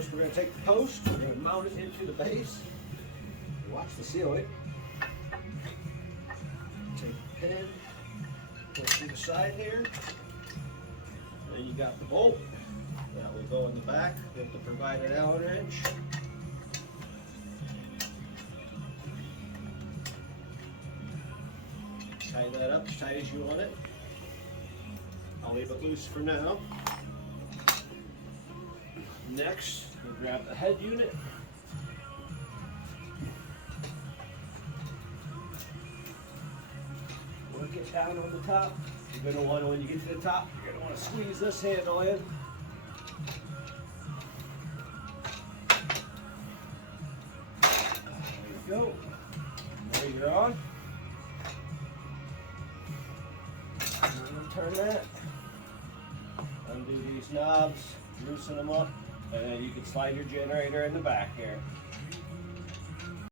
First, we're going to take the post, we're going to mount it into the base. Watch the ceiling. Take the pin, put it to the side here. Then you got the bolt. That will go in the back with the provided Allen wrench. Tie that up as tight as you want it. I'll leave it loose for now. Next, we'll grab the head unit. Work it down on the top. You're going to want to, when you get to the top, you're going to want to squeeze this handle in. There you go. There you're on. I'm going to turn that. Undo these knobs, loosen them up, and then you can slide your generator in the back here.